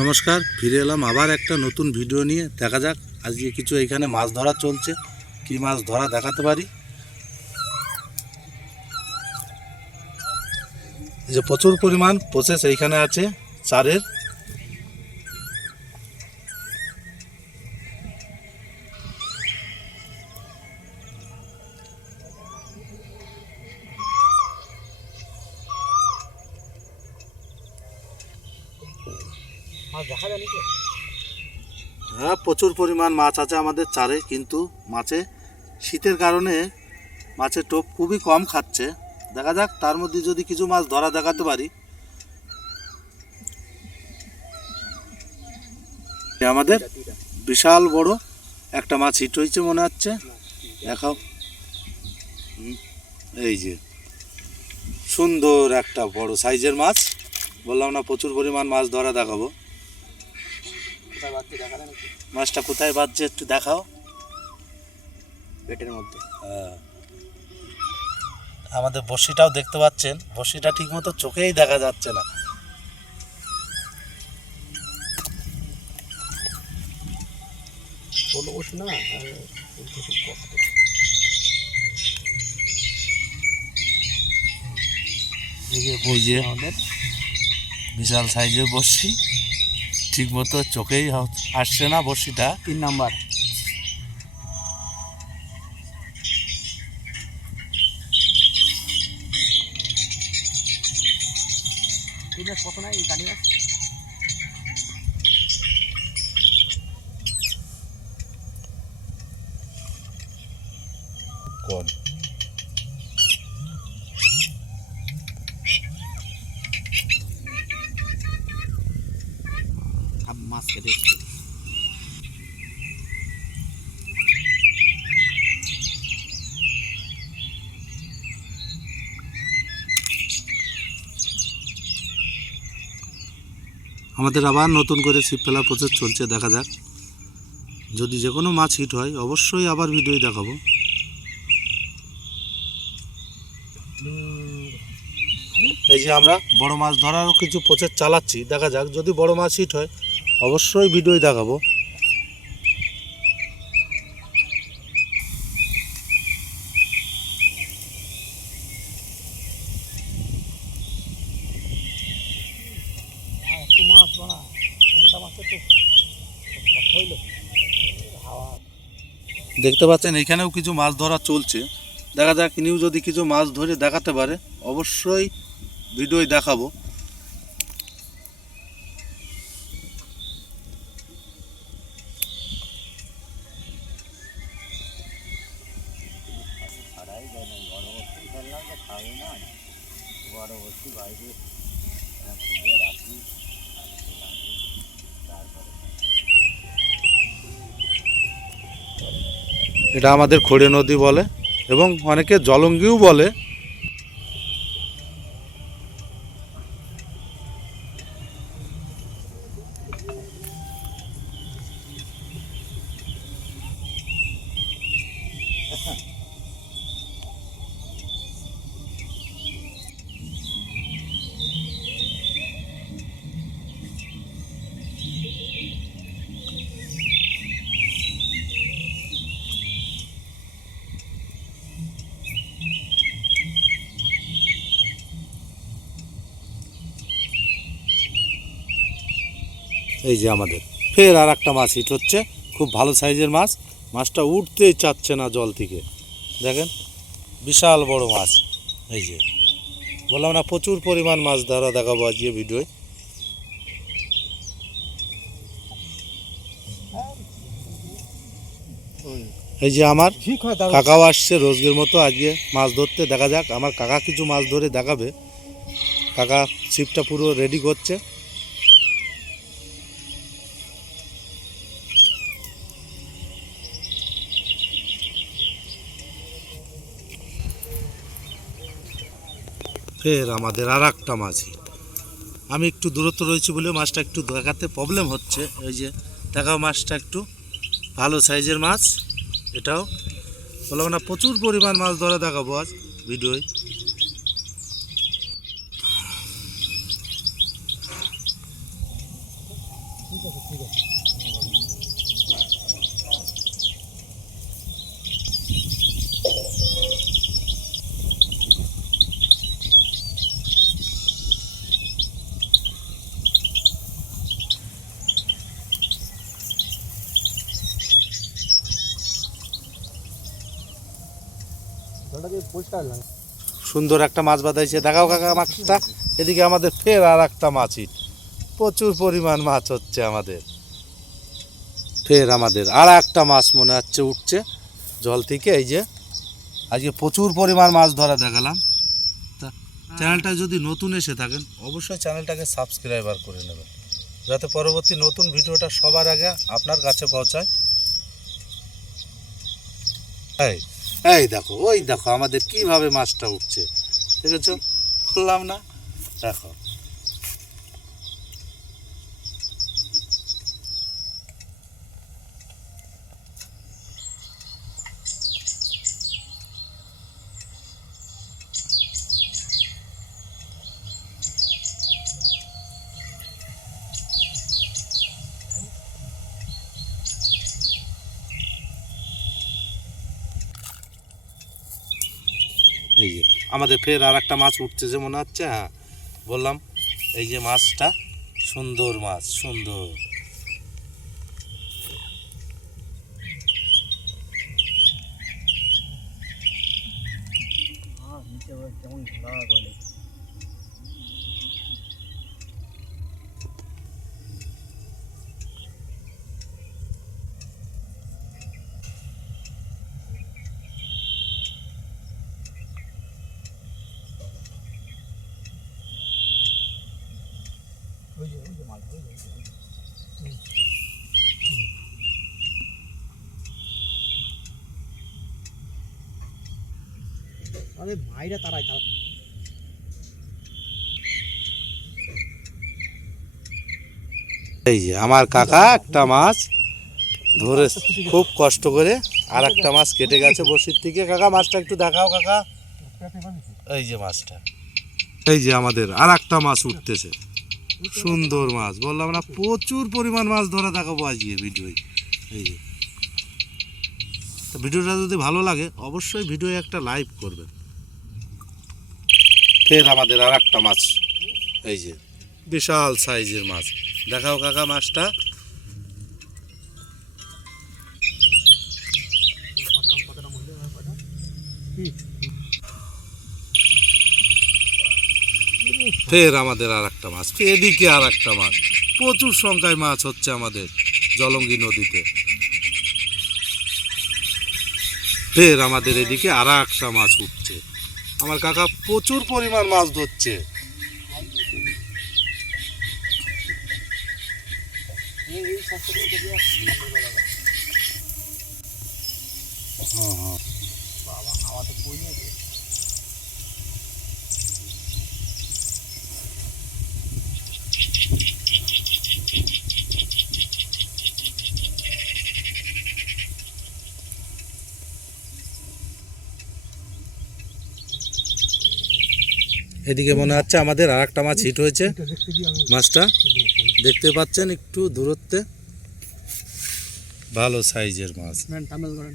নমস্কার, ফিরে এলাম আবার একটা নতুন ভিডিও নিয়ে। দেখা যাক আজকে কিছু এইখানে মাছ ধরা চলছে, কি মাছ ধরা দেখাতে পারি। যে প্রচুর পরিমাণ প্রসেস এইখানে আছে চারের। হ্যাঁ, প্রচুর পরিমাণ মাছ আছে আমাদের চারে, কিন্তু মাছে শীতের কারণে মাছের টোপ খুবই কম খাচ্ছে। দেখা যাক তার মধ্যে যদি কিছু মাছ ধরা দেখাতে পারি। আমাদের বিশাল বড় একটা মাছ হিট হয়েছে মনে হচ্ছে, দেখাও। এই যে সুন্দর একটা বড় সাইজের মাছ, বললাম না প্রচুর পরিমাণ মাছ ধরা দেখাবো। মাছটা কোথায় বাজছে একটু দেখাও। পেটের মধ্যে। হ্যাঁ, আমাদের বড়শিটাও দেখতে পাচ্ছেন, বড়শিটা ঠিক মতো চোখেই দেখা যাচ্ছে না। ওই যে বিশাল সাইজের বড়শি, ঠিক মতো চোখেই আসছে না বড়শিটা। 3 নাম্বার। কত নাই গাড়ি মাছ? কোন মাছ কেটে এসছে। আমাদের আবার নতুন করে ছিপ ফেলার প্রসেস চলছে। দেখা যাক, যদি যে কোনো মাছ হিট হয় অবশ্যই আবার ভিডিও দেখাবো। এই যে আমরা বড় মাছ ধরারও কিছু প্রসেস চালাচ্ছি। দেখা যাক যদি বড় মাছ হিট হয় অবশ্যই ভিডিও দেখাবো। দেখতে পাচ্ছেন এখানেও কিছু মাছ ধরা চলছে। দেখা যাক ইনিও যদি কিছু মাছ ধরে দেখাতে পারে অবশ্যই ভিডিও দেখাবো। এটা আমাদের খড়ে নদী বলে এবং অনেকে জলঙ্গিও বলে। এই যে আমাদের ফের আর একটা মাছ হিট হচ্ছে, খুব ভালো সাইজের মাছ। মাছটা উঠতেই চাচ্ছে না জল থেকে, দেখেন বিশাল বড় মাছ। এই যে বললাম না প্রচুর পরিমাণ মাছ ধরা দেখাবো আজকে ভিডিওয়। এই যে আমার কাকাও আসছে রোজগের মতো আজকে মাছ ধরতে। দেখা যাক আমার কাকা কিছু মাছ ধরে দেখাবে। কাকা ছিপটা পুরো রেডি করছে। ফের আমাদের আর একটা মাছ। আমি একটু দূরত্ব রয়েছি বলে মাছটা একটু দেখাতে প্রবলেম হচ্ছে। এই যে দেখাও, মাছটা একটু ভালো সাইজের মাছ। এটাও বললাম না প্রচুর পরিমাণ মাছ ধরা দেখাবো আজ ভিডিওয়। ঠিক আছে ঠিক আছে। জলটাকে পরিষ্কার লাগে। সুন্দর একটা মাছ বাঁধাইছে, দেখাও কাকা মাছটা। এদিকে আমাদের ফের আর একটা মাছ হিট, প্রচুর পরিমাণ মাছ হচ্ছে আমাদের। ফের আমাদের আর একটা মাছ মনে হচ্ছে উঠছে জল থেকে। এই যে আজকে প্রচুর পরিমাণ মাছ ধরা দেখালাম। তা চ্যানেলটা যদি নতুন এসে থাকেন অবশ্যই চ্যানেলটাকে সাবস্ক্রাইবার করে নেবেন, যাতে পরবর্তী নতুন ভিডিওটা সবার আগে আপনার কাছে পৌঁছায়। এই এই দেখো, ওই দেখো আমাদের কিভাবে মাছটা উঠছে, দেখেছো? বললাম না, দেখো। এই যে আমাদের ফের আর একটা মাছ উঠছে যে মনে হচ্ছে। হ্যাঁ বললাম, এই যে মাছটা সুন্দর মাছ, সুন্দর। নিচে কেমন ঘোলা করে। ওই যে মাছ, আরে ভাইরা তারাই তারা। এই যে আমার কাকা একটা মাছ ধরে খুব কষ্ট করে আর একটা মাছ কেটে গেছে বসির থেকে। কাকা মাছটা একটু দেখাও কাকা। এই যে মাছটা, এই যে আমাদের আর একটা মাছ উঠতেছে, সুন্দর মাছ। বললাম না, প্রচুর পরিমাণ মাছ ধরা দেখাবো আজকে ভিডিওয়। এই যে তো ভিডিওটা যদি ভালো লাগে অবশ্যই ভিডিও একটা লাইক করবেন। ফের আমাদের আর একটা মাছ, এই যে বিশাল সাইজের মাছ। দেখাও কাকা মাছটা। ফের আমাদের আর একটা মাছ, এদিকে আর একটা মাছ। প্রচুর সংখ্যায় মাছ হচ্ছে আমাদের জলঙ্গি নদীতে। ফের আমাদের এদিকে আর একটা মাছ উঠছে। আমার কাকা প্রচুর পরিমাণ মাছ ধরছে। বাবা হাওয়া তো পড়ে গেছে। এদিকে মনে হচ্ছে আমাদের আর একটা মাছ হিট হয়েছে। মাছটা দেখতে পাচ্ছেন একটু দূরত্বে, ভালো সাইজের মাছ। টামেল করেন।